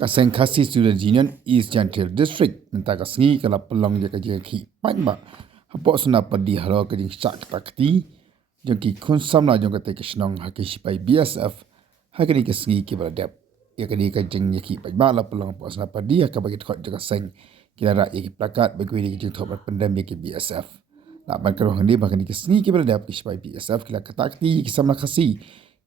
Kaseng Khasi Student Union East Gentil District minta kasengi kalau pelong dia kerja ki panba hapok suna padi halo kerja sak takti jengki konsam la jeng kata kesnong haki sipai BSF hakini kasengi ki baladap ya kini kerja ki panba la pelong hapok suna padi haka bagi tekot jeng kaseng kira rak ya ki plakat bagi ni jeng thok pendam ya ki BSF la ban karo handi bakani kasengi ki baladap ki sipai BSF kila katakti ki samla khasi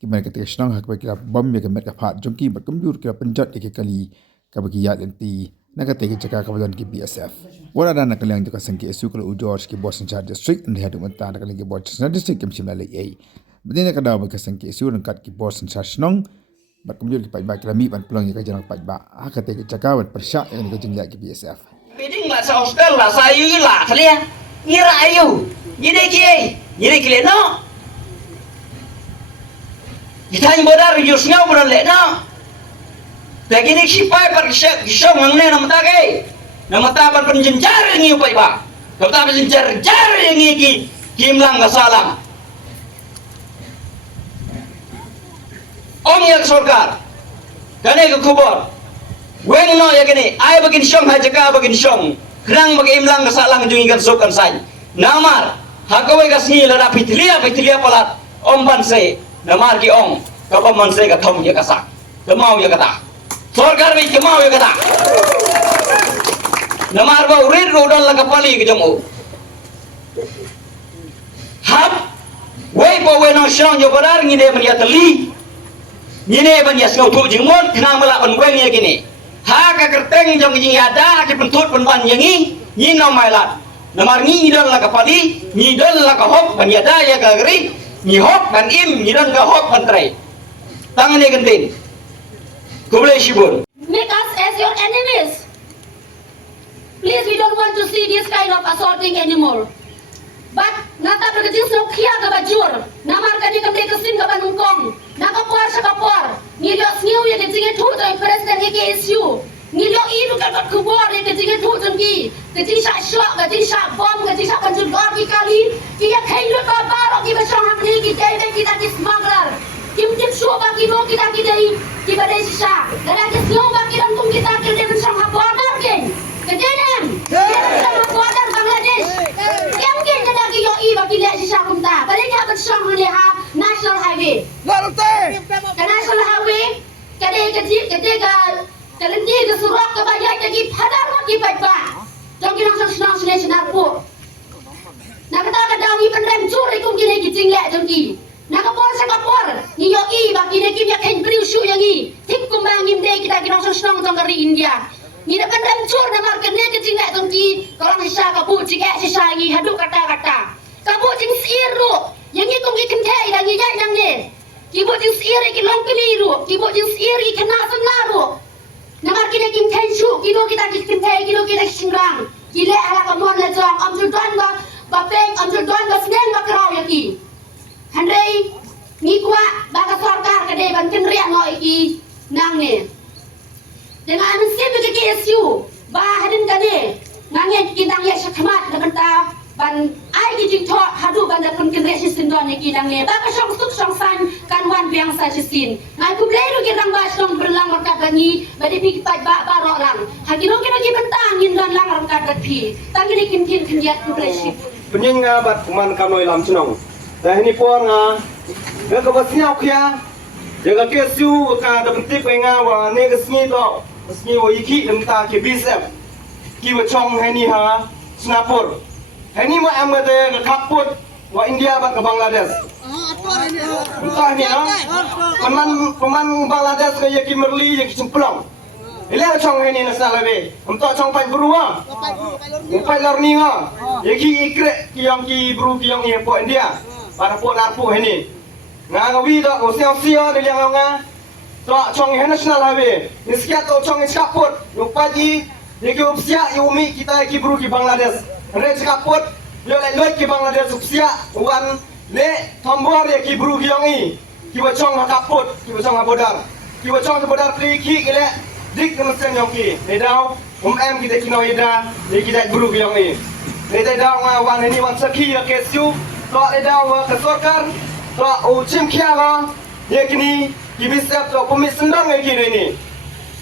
Kima kata senang hak bagi bom ya kemet kapat jongki berkembur kira penjat ya kali kabagi yat enti nak kata ke cakap kawasan ki BSF. Wala dan nak kalian juga sengki isu kalau ujor ki Boston Char District andi hadu mentah nak kalian ki Boston District kemsi malai ai. Bedanya kada bagi sengki isu rengkat ki Boston Char senang berkembur ki pai kami ban peluang ya kajan pai ba. Hak kata ke cakap persyak yang ka jeng ki BSF. Biding lah sa hostel lah sa yu lah kalian. Ngira ayu. Nyide ki no. Kita yang bodar yusnya beran lena. Lagi ni sipai par kisah mengenai nama tak nama tak par penjenjar yang upai ba. Nama tak penjenjar yang iki kimlang kasalam. Om yang sorkar. Kane ke kubur. Weng no ya kini. Ay bagin syong hajaka bagin syong. Kerang bagi imlang kasalang jungikan sokan say. Namar. Hakawai kasni lada pitlia palat. Om banse. Namar ki ong kapaman se ka thom ya kasak kemau ya kata sarkar bi kemau ya kata namar ba urid rodon la kapali ke jamu hab wei po we no shong yo barar ngide ban ya teli ngine ban ya skau tu jingmon kena mala ban weng ya gini ha ka kerteng jong jing ya da ki pentut ban ban yangi ni no mai lat namar ngi don la kapali ni don la ka hop ban ya da ya ka gri ni hok ban im ni dan ga hok ban trai tangan ni gentin kublai shibun make us as your enemies. Please, we don't want to see this kind of assaulting anymore. But nata berkecil snokia ke bajur namar kadi kemde kesin ke banungkong nakapor sakapor ngilok sniu ya kecingnya tu to president AKSU ngilok iru kat kubor ya kecingnya tu jengki kecing sak syok kecing sak bom kecing sak banjur gor ki kali kia khailu to baro ki basong hamni ki dai kita ki smuggler kim shuo ba ki bo kita ki dai ki badai sisa dara ki snow ba ki ram tum kita ki dai basong ha border gen kejenem sama border Bangladesh yang mungkin kada ki yo i ba ki dai sisa kumta balik ha basong ha national highway national highway kada ga kalian ni ke surat ke bayar lagi padar lagi baik-baik. Jangan kita senang senang pun. Nak kata ni pendem curi kum kini kicing lek jengki. Nak kapor ni yo i bagi ni kim ya kain beriu syu yang i. Tik kum bang im dei kita senang jong dari India. Ni dah pendem cur na mar kene kicing lek jengki. Kalau sisa kabu cing sisa ni haduk kata. Kabu cing siru. Yang i kum ikan kai dan i jai nang ni. Kibu cing siru ki long keliru. Kibu cing siru kena senaru. Namar kita kim tensu, kilo kita kim tei, kilo kita singrang. Kile ala kamuan la jong, am judan ba peng, am judan ba sneng ba kerau yaki. Handai ni kwa ba ka sarkar ka dei ban kin riak no iki nang ne. Dengan amin sim ke KSU, ba hadin ka ne. Nangye kitang ya syakmat na kanta ban ai ki jing tho hadu ban da kun kin resi sindon iki nang ne. Ba ka syong suk syong san kan wan biang sa sisin. Ngai ku blei ru kirang ba syong berlang markat bangi. Badi pi pat ba ro lang. Hakino kino ki bentang yin dan lang ram kat pi. Tang ni kin yat ku blei. Penyeng nga bat kuman kanoi lam sunong. Dah ni pon nga. Ga ka basnya khya. Jaga kesu ka da pentik nga wa ne ga sngi to. Sngi wo iki lam ta ke BSF. Ki wa chong hai ni ha Singapore. Hai ni mo am ga ga kaput wa India ba ka Bangladesh. Entah ni ha. Peman Bangladesh ka yaki merli yaki cemplong. Ile chong hai ni nasional be. Untuk chong pai berua. Pai learning ha. Yaki ikre ki yang ki bru ki yang po India. Para po narpu hai ni. Nga ngawi to ko sia de yang nga. To chong hai nasional be. Niskia to chong iskaput. Yupaji yaki upsia yumi kita ki bru ki Bangladesh. Re iskaput yo le loy ki Bangladesh upsia wan le tombor yaki bru ki yang i. Ki wachong kaput, ki wachong bodar. Ki wachong bodar pri ki ile dik ngemsen yang ki. Ne dau em kita ki noida, ne ki dai bru ki yang i. Ne dai dau wan ni wan saki ya kesu. To le dau ka sarkar to u chim khia ga ye kini ki bisap to komis sendang ye ki ni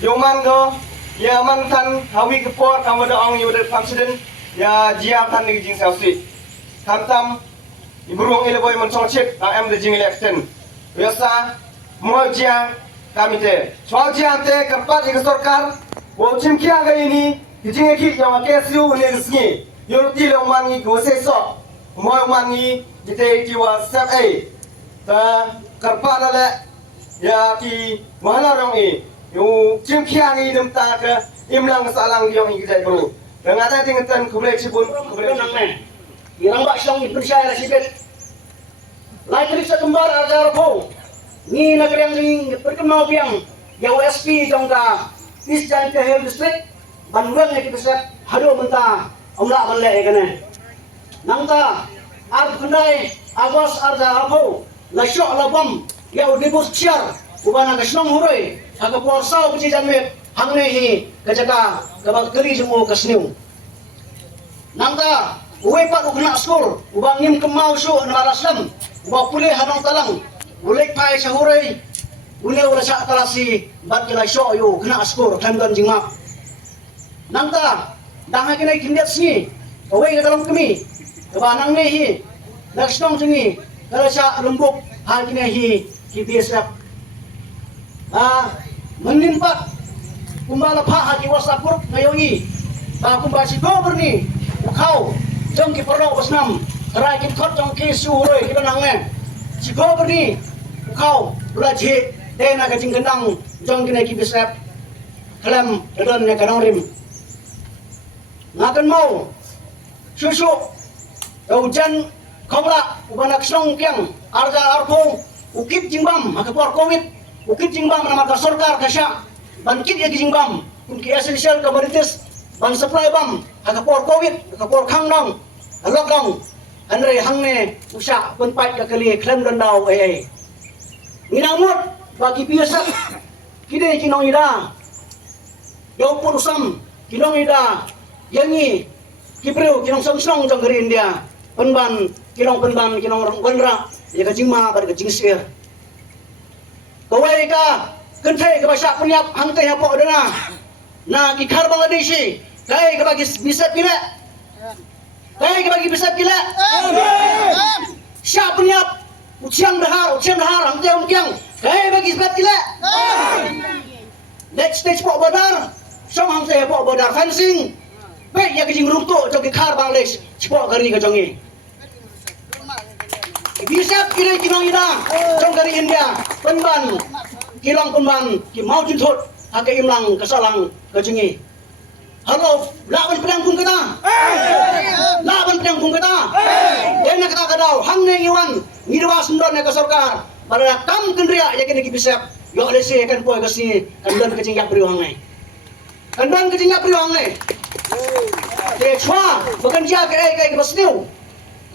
Yoman go, ya man tan hawi kepor kamu dah orang yang presiden, ya jia tan ni jing selsi. Kantam iburung ile boy mencong chip, am the jing election. Biasa mau jia kami te. Soal jia te kerpat di sorkar, wo cim kia ke ini, jing ki yang KSU ni resmi. Yorti le mangi go sesok, mau mangi jite jiwa sep ta kerpat lale, ya ki mahala rong Yung cim kia ni dem ta ke imlang salang yang ikut bro. Dengan ada tingkatan kublai cibun kublai Nang ne. Yang bak song percaya sibet. Lai kerja kembar ada rapo. Ni negeri yang perkenal biang yang USP jongga East Chantel Hill District Bandung ni kita set hado menta omla balle kene. Nang ta ar kendai agos arda rapo. La syok la bom ya udibus ciar ubana ka snong huroi aga porsau peci janwet hangne hi kajaka kabak keri semua kasniu nangta uwe pat ukna skol ubang nim kemau su na raslam uba pulih hanong talang ulek pai sahuroi ule ula sa talasi bat kila syo yo kena skol khamdan jingma nangta danga kena kindet sni uwe ka dalam kemi kabanang ne hi dasnong jingi kalasa lembuk hal kena hi kibiasap menimpat kumbala pa haki wasapur ngayongi kumba si gober ni kau jong ki perlo basnam rai ki khot jong ki suroi ki banang si gober ni kau belaji dena ka jing gendang jong ki ki bisap kalam don ne kanong rim ngakan mau susu hujan komla ubanak song kyang arja arko ukip jingbam akapor covid ukit jingbam nama ka sorkar kasya ban kit ya jingbam kun ki essential commodities ban supply bam ka por covid ka por khangnong lockdown anre hangne usha pun pai ka kali klan dan dau minamut bagi biasa kide kinong ida yo pur usam kinong ida yangi kibreu kinong samsong jong gari india penban kinong gondra ya ka jingma bar ka jingsir Kawai ka kentai ke bahasa penyap hangtai apa dana na kikar Bangladeshi kai ke bagi bisa pila siap penyap uciang dahar hangtai umkiang kai bagi sebat pila next stage pok badar song hangtai pok badar fencing baik ya kejing runtuk jog kikar Bangladesh sepok gari ke jongi bisa kira kinong ida jong dari India penban kilang penban ki mau jinthot ake imlang kesalang kejengi halo lawan pedang pun kata dena kata kadau hangne iwan ngirwa sundon ke sorkar pada kam kendria ya kini bisa yo lesi kan poy kasi kandan kejing yak priwang nai te chwa bekerja ke basniu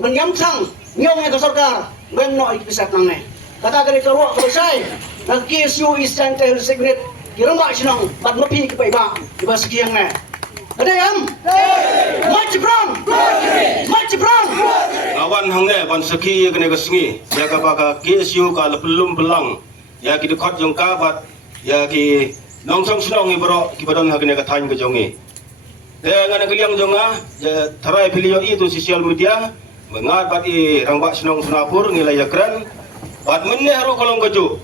menyam sang nyong ke sorkar ben no ikisat nangne kata kali keluar ke sai nak KSU East Chantel Secret kiramba sinong bat mapi ke paiba di baskiang ne ada yam mach brown awan hangne ban saki kene kesingi ya ka baka KSU ka belum belang ya ki dekat jong ka bat ya ki nongsong sinong ibro ki badon hakene ka thain ke jongi dengan keliang jonga ya tarai pilio itu sosial media mengat bagi rambak senong sunapur nilai yakran bat menne haru kolong keju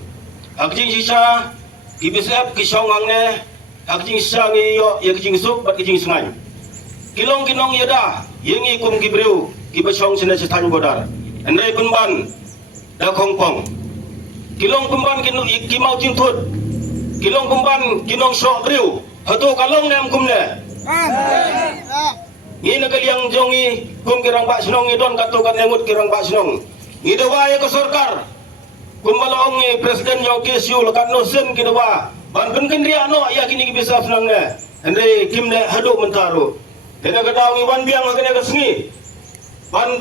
akjing sisa kibisap kisong angne akjing sisa ngiyo ya kijing suk bat kijing sungai kilong kinong yada yengi kum kibreu kibasong sina setan bodar andai penban da kongpong kilong penban kinong kimau tintut kilong penban kinong sok breu hatu kalong nem kumne ni nakaliang jongi kum kirang bak senong idon katu kan engut kirang bak senong ni dewa ya ke sorkar kum balong ni presiden yang KSU lekat nosen ki dewa ban ben kendria no ya kini bisa senang ne ande kim ne hadu mentaru dena kadau wan biang hakene ke sengi ban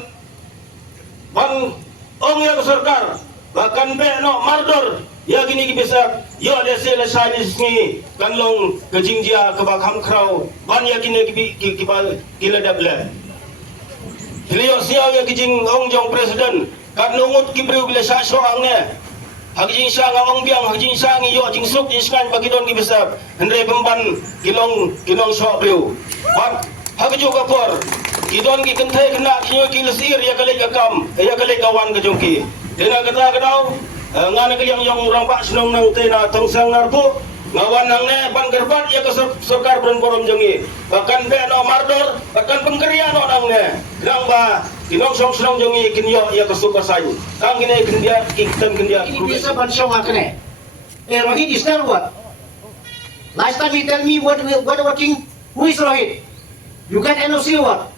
ong ya ke sorkar bahkan be no mardor ya kini bisa yo ada sela sanis ni kanlong kejingjia ke bakham krau ban ya kini kila dable hilio sia ya kijing ong jong presiden kan nungut kibreu bila sa so angne Hak jing sang awang biang hak jing sang iyo jing suk jing skan bagi don ki besar. Hendai pemban kilong sok beliau. Hak juga por. Kidon ki kentai kena kinyo ki lesir ya kali kakam ya kali kawan ke jongki. Dena kata kedau ngana ke yang orang pak senong nang tena tongsang narbu ngawan nang ne ban gerbat ya ke सरकार beran borom jongi. Bahkan be no mardor bahkan pengkerian no nang ne. Nang ba kinong song senong jongi kinyo ya ke super sayu. Kang kini kindia kitan kindia. Ini bisa bansong akne. Rohit is there what? Last time he tell me what working. Who is Rohit? You got NOC what?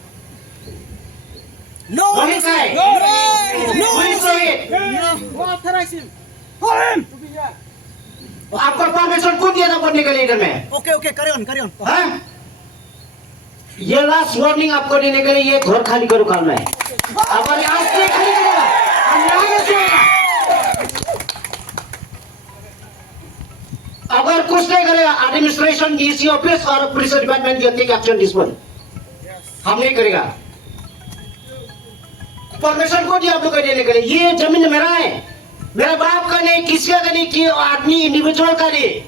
No Rohit guy. Who is Rohit? आपका परमिशन कौन दिया था पढ़ने के लिए इधर में? Okay, carry on. हाँ? ये लास्ट वार्निंग आपको देने के लिए ये घर खाली करो कल में। अगर आज से खाली करेगा, हम यहाँ से अगर कुछ नहीं करेगा, एडमिनिस्ट्रेशन डीसी ऑफिस और पुलिस डिपार्टमेंट जो टेक एक्शन दिस वन, हम नहीं करेगा। परमिशन को दिया आप लोग को देने के लिए, ये जमीन मेरा है, मेरा बाप का नहीं, किसी का नहीं, कि आदमी इंडिविजुअल का नहीं।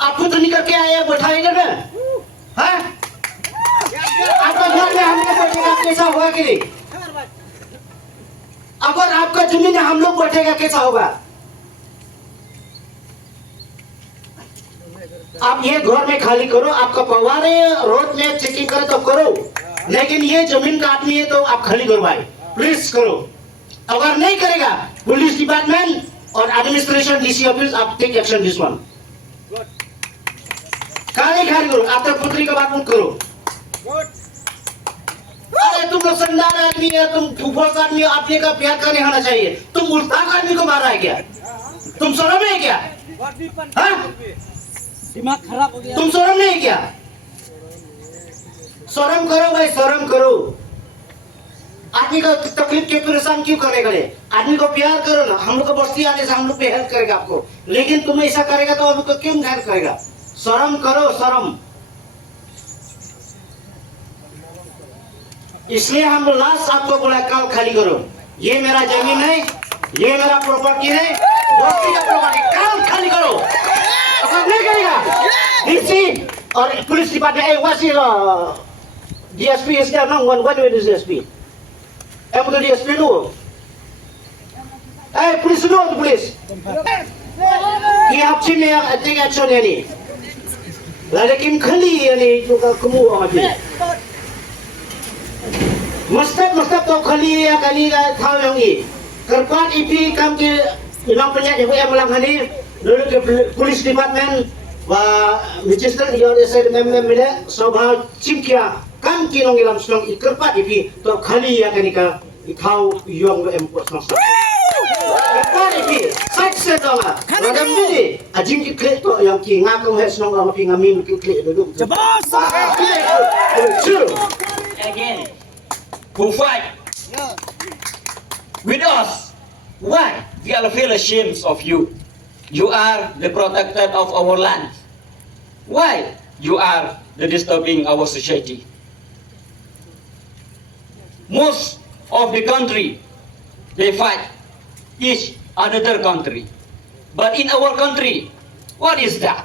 आप खुद निकल के आए बैठाए इधर में, हाँ? आपका घर में हम लोग बैठेगा कैसा होगा कि नहीं? अगर आपका जमीन है हम लोग बैठेगा कैसा होगा? आप ये घर में खाली करो, आपका परिवार है, रोड में चेकिंग करे तो करो, लेकिन ये जमीन का आदमी है तो आप खाली करवाए, प्लीज करो। अगर नहीं करेगा पुलिस डिपार्टमेंट और एडमिनिस्ट्रेशन डीसी ऑफिस आप टेक एक्शन दिस वन। खाली करो, आप तो पुत्री का बात मत करो। अरे तुम लोग संदान आदमी है, तुम फुफोस आदमी हो, आपने का प्यार करने होना चाहिए। तुम मुल्तान आदमी को मारा है क्या? तुम शर्म है क्या? हाँ? दिमाग खराब हो गया। तुम शर्म नहीं क्या? शर्म करो भाई, शर्म करो। आदमी का तकलीफ के परेशान क्यों करने के लिए? आदमी को प्यार करो ना, हम लोग को बस्ती आने से हम लोग पे हेल्प करेगा आपको, लेकिन तुम ऐसा करेगा तो हम लोग को क्यों हेल्प करेगा? शर्म करो, शर्म। इसलिए हम लास्ट आपको बोला कल खाली करो। ये मेरा जमीन है, ये मेरा प्रॉपर्टी है, बस्ती का प्रॉपर्टी, कल खाली करो। अगर नहीं करेगा डीसी और police department, what's your DSP is there now? What do you DSP? Em to DSP dulu. Police dulu, police. Ini action yang take action ini. Lekin kali ini juga kamu aja. Mustap to kali ya kali tahu yang ini. Kerpat IP kam ke ilang penyak yang em ulang hari dulu ke police department wa Manchester yang saya dengan mele sobha cimkia kan kinong ilam senong ikerpat IP to kali ya kanika ikau yang em buat senong. Kerpat IP sukses dong. Radam ni ajing klik to yang ki ngakong he senong orang pi ngamin klik dulu. Jabas. Again, who fight with us? Why? We all feel ashamed of you. You are the protector of our land. Why? You are the disturbing our society. Most of the country, they fight each another country. But in our country, what is that?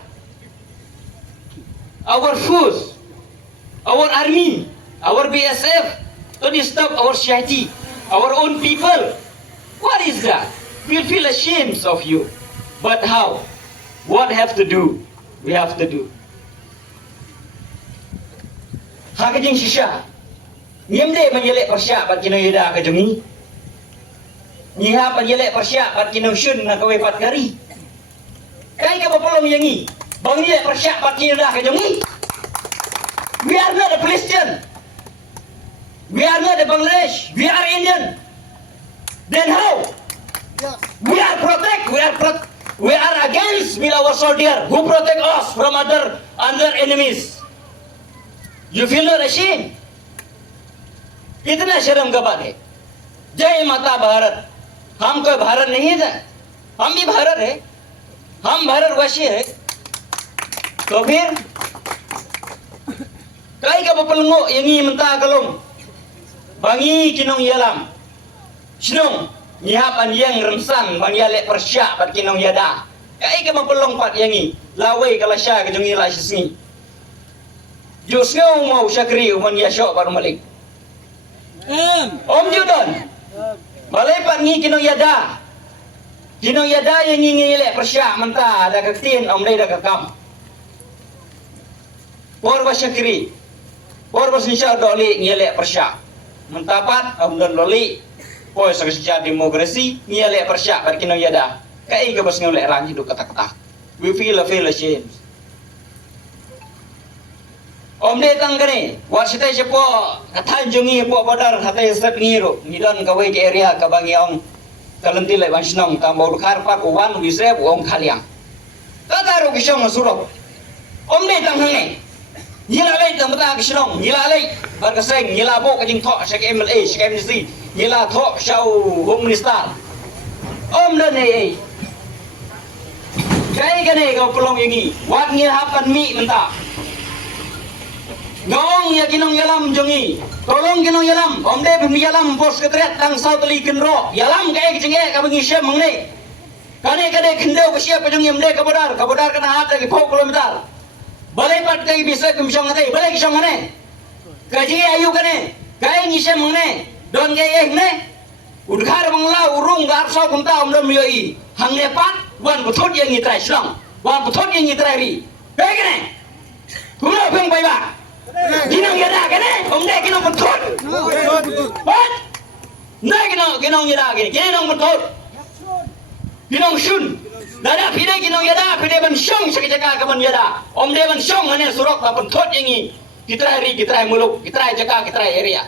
Our force, our army, our BSF, to disturb our society, our own people. What is that? We feel ashamed of you. But how? What have to do? We have to do. Hakajing shisha. Nyemde menjelek persya pat kino yeda ka jongi. Nyiha menjelek persya pat kino syun na kawe pat kari. Kai ka bapolong yangi. Bang jelek persya pat kino da ka jongi. We are not a Christian. We are not a Bangladesh. We are Indian. Then how? We are against with our soldier who protect us from other enemies. You feel not ashamed? कितना शर्म का बात है? जय माता भारत। हम कोई भारत नहीं है, हम भी भारत है, हम भारतवासी है। तो फिर kay ka papalungo yangi menta kalong bangi kinong yalam sinong nyihapan yang remsan ban ya le persya bat kinong yada kai ke mapelong pat yangi lawe kala sya ke jongi la sisngi jus ngau mau syakri man ya syok baru malik om judon balai pat ngi kinong yada yang ngi le persya menta ada ketin om dai da kam por ba syakri por ba sinsya doli ngi le persya mentapat om don loli poi secara demokrasi ni ale persyak bar kinong yada kai ke bas ngolek ran hidup kata-kata we feel ashamed om de tang kene war sitai sepo kathan jungi po bodar hatai sep ngiro midon ka we area ka bangiong kalanti le wansnong ta mau khar pa ko wan wisre om khaliang ta ro kisong surok om de tang hang Nila lay tang mata kisong nila lay bar kaseng nila bo ka jing tho sa MLA sa MNC nila tho sa home minister om dan nei kai gane ka pelong yangi wat ngi hapan mi menta ngong ya kinong yalam jongi tolong kinong yalam om de pemi yalam pos ketret tang sautli kenro yalam kai kicenge ka bengi syam mengne kane kendau ka siap jongi om de ka bodar kana hat lagi 4 kilometer balai pat kai bisa kumsong atai balai kisong ane kaji ayu kane kai ngisem mane don kai ne udhar bangla urung gar so kumta om dom yoi hang ne pat wan buthot yang ngitrai slong wan buthot yang ngitrai ri kai kane kulo pheng bai ba kinong yada kane om de kinong buthot pat ne kinong yada kane kinong buthot kinong shun Nada pide kinong yada pide ban syong sakijaka ka ban yada om de ban syong ane surok ba ban thot yangi kitrai ri kitrai muluk kitrai jaka kitrai area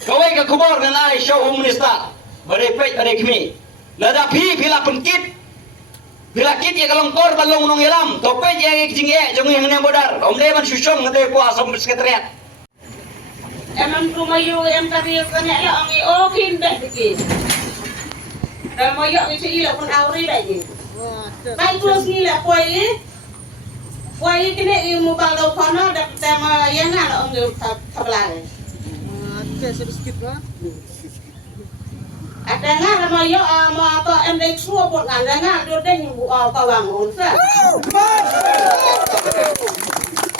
kawai ka kubor dan ai show home minister bare pet bare khmi lada phi phila punkit phila kit ye kalong kor balong nong yalam to pe ye jinge jong yang ne bodar om de ban syong ngate ko asom sekretariat Emang kumayo em karius kanya la ang okin ba dikit. Dan mau yuk ni ila pun auri lagi. Baik terus ni lah kuai kini ilmu kalau kono dak tema yang ala om dia tabelai. Sedikit lah. Ada ngah mau yuk mau atau em dek suap pun ada ngah dia deng bu kawang unsa.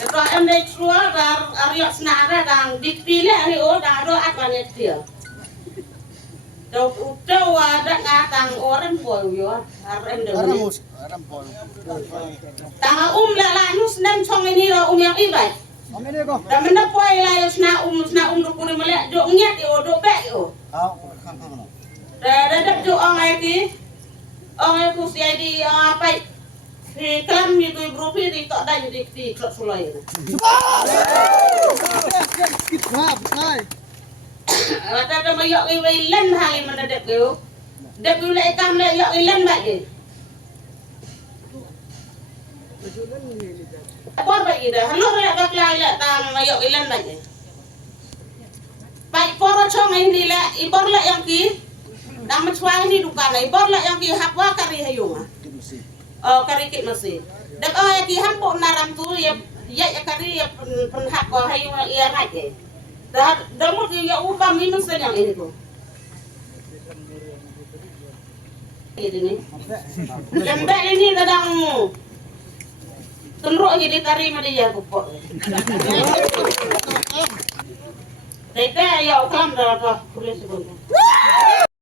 Kalau em dek suap dar ariak senara dang dipilih hari dah ada apa dia. Đâu đã ngã tàng orang boy yo arem de tàng la nus nem chong ini la yang ibai da menda boy la sna do kuri male do ngiat yo do be yo da do ongai ku si di apa di klam itu grup ini tok da di klub sulai Ada mayok ilan hai mana dek yo. Dek yo le kam le yok ilan ba ge. Apa ba ida? Halo re ba klai le tam mayok ilan ba ge. Bai poro chong ini le ibor le yang ki. Dam chwang ni dukan ibor le yang ki hapwa kari hayung. Oh kari kit masih. Dek yang ki hampo naram tu ya kari ya pen hap ko hayung ya rai ge. Dah mau dia ubah minus yang ini tu. Ini. Jambak ini kadang tenruk jadi tarik dia kupok. Mereka ya ukam dah apa? Boleh sebut.